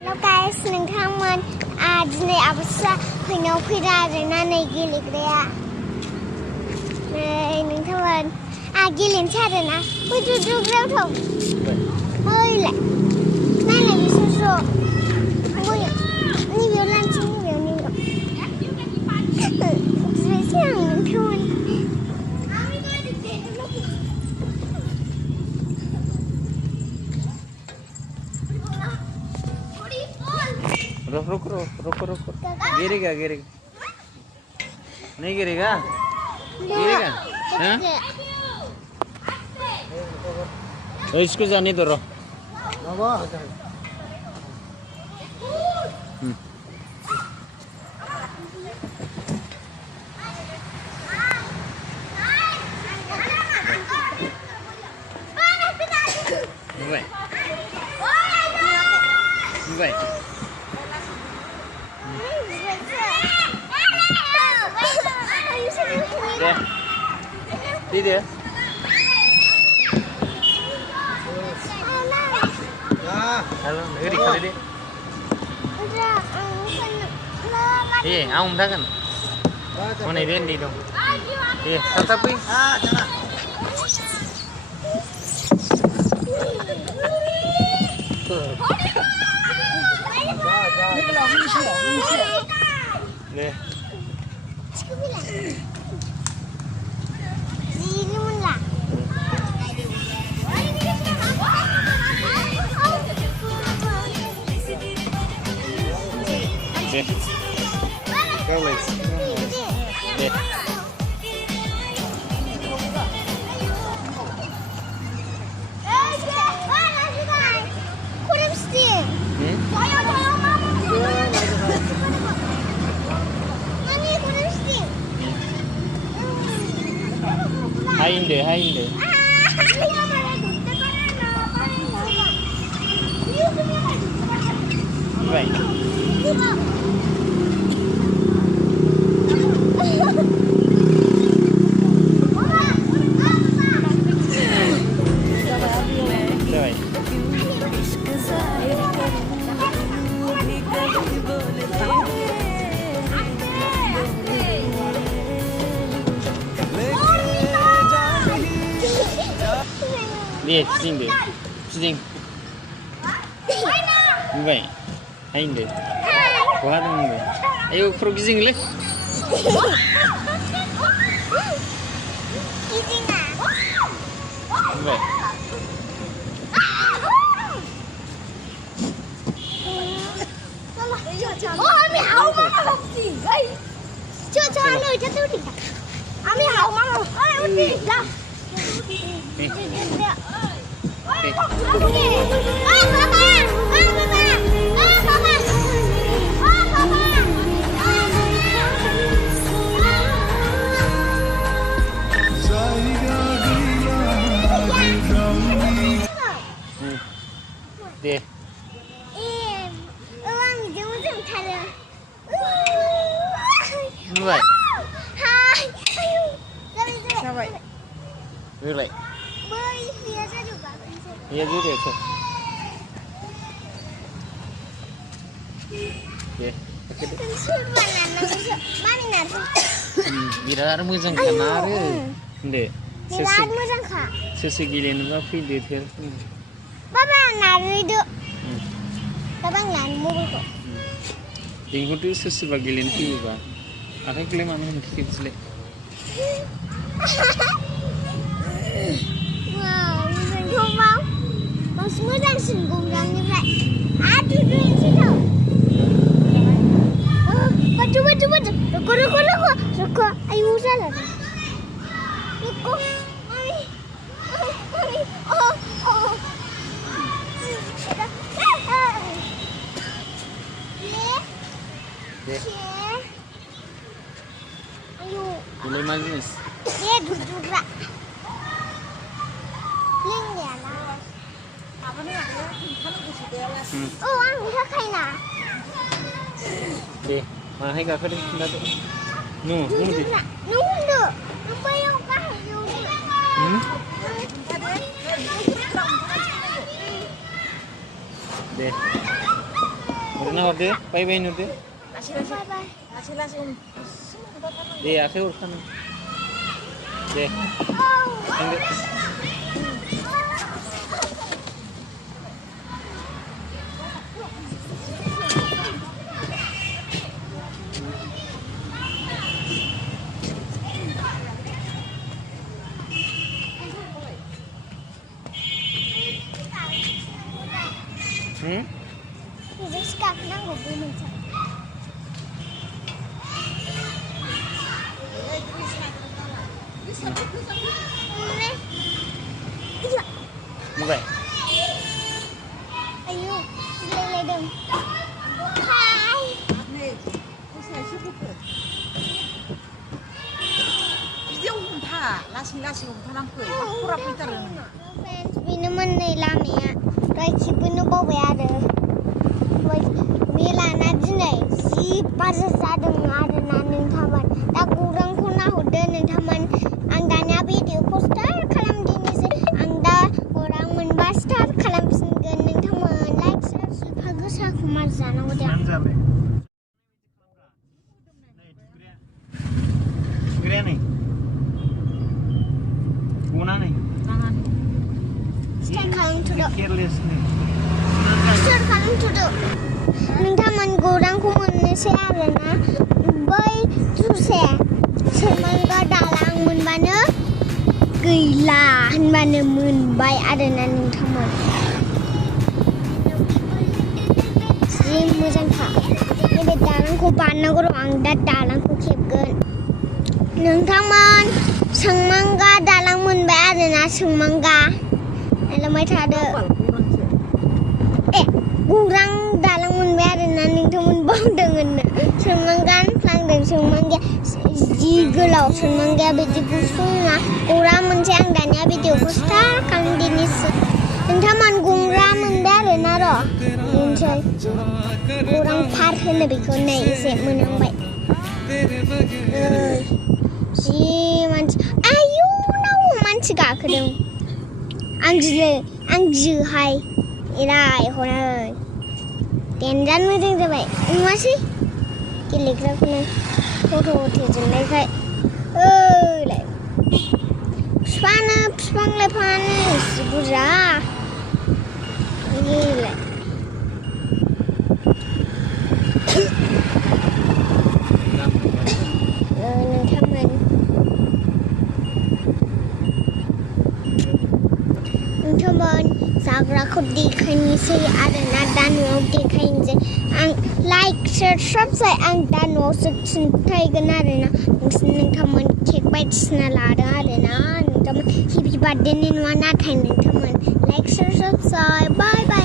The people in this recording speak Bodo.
Hello guys, nोंथांमोन दिनै आब'सा फैनायाव फैदों आरोना नै गेलेग्राया नै नोंथांमोन गेलेनोसै आरोना बै दुद्रुग्रायाव थां बैलाय नायलाय बिसोर ज' नैबेयाव लानोसै नैबेयाव दुगैसै आं नोंथांमोन रुक गिरेगा नहीं गिरेगा हाँ? इसको जाने दो đi đi halo đi kali đi iya ông đã kan mau này đi dong iya tapi 네. 네. Go let's. 네. 하인데. Vậy. Rồi. Đi, xin. Vậy. Hainde. Kuha dong gue. Ayo pro gizing le. Vậy. Ôi mày hậu mà học gì vậy? Cho anh ơi, cho tôi đi. Mày hậu mà. Ôi đi ra. Đi. Như vậy. Sao vậy? Như vậy. Bơi phía ra được cả. Iya juga itu. Ya, oke deh. Biar mojan kenari. Deh. Susu gilian apa video dia? Bapa nari itu. Bapa ngan mulu kok. Tinggal tu susu bagilin tu ba. Aku klaim anu mungkin sele. Không không? Con mới đang sừng cùng rằng như vậy. Đưa chị đâu? Baca. Roko. Ayo salah. Roko. Mami. Oh. Ayo. Mulai majlis. Dia duduk lah. Ăn thắc hay nè. Đi, mà hay cà phê đi, chúng ta tự. Nu, nu gì? Nu không được. Nu bay không có hay vô. Đi. हरना हरदो बाय बाय नुदो Bye-bye. दे आखाइ हरखानो दे थांदो Ini sekarang nanggu bunyi. Mulai. Ayo, lele dong. Hai. Video हमथा लासै हमथानांगौ खरा फैथारो नोङो Friends, minuman नै लामाया रायखिबोनो बावबाय आरो मेलाना दिनै जि बाजार जादों आरोना नोंथांमोन दा गौरांखौ नाहरदो नोंथांमोन आं दानिया भिडिअखौ स्टार्ट खालामदिनोसै आं दा गौरां मोनबा स्टार्ट खालामफिनगोन नोंथांमोन लाइक साबस्क्राइब गोसाखौ मार जानांगौ दे Gria nih. Guna nih. Start खालामथ'दो Careless nih. स्टार्ट खालामथ'दो नोंथांमोन गौरांखौ मोननोसै आरोना बै जुसे सोरमांगा दालां मोनबानो गैला होनबानो मोनबाय आरोना नोंथांमोन जि मोजांखा नैबे दालांखौ बारनांगौ र' आं दा दालांखौ खेबगोन नोंथांमोन सोंमांगा दालां मोनबाय आरोना सोंमांगा नायलांबाय थादो गौरां दालां मोनबाय आरोना नोंथांमोन बावदों होननो सोंमांगा होनफ्लांदों सोंमांगाया जि गोलाव सोंमांगाया बिदि गुसुं ना गौरां मोनसे आं दानिया भिडिअखौ स्टार्ट खालामदिनोसै नोंथांमोन गौरां मोनबाय आरोना र' मोनसै गौरां पार्क होनो बेखौ नै एसे मोनांबाय जि मानसि आयु नाव मानसि गाखोदों आं गियोहाय एराय हनै देनजार मोजां जाबाय नुवासै गेलेग्राखौनो फट' होथेजोबनायखाय ओइलाय बिफां लाइफाङानो जि बुरजा ओइलाय नोंथांमोन जाग्राखौ देखायनोसै आरोना दा न'आव देखायनोसै आं लाइक साबस्क्राइब आं दा न'आवसो खिन्थागोन आरोना नोंथांमोन केक बायदिसिना लादों आरोना नोंथांमोन हेपि बार्थडेनि नङा नाथाय नोंथांमोन लाइक साबस्क्राइब बाय बाय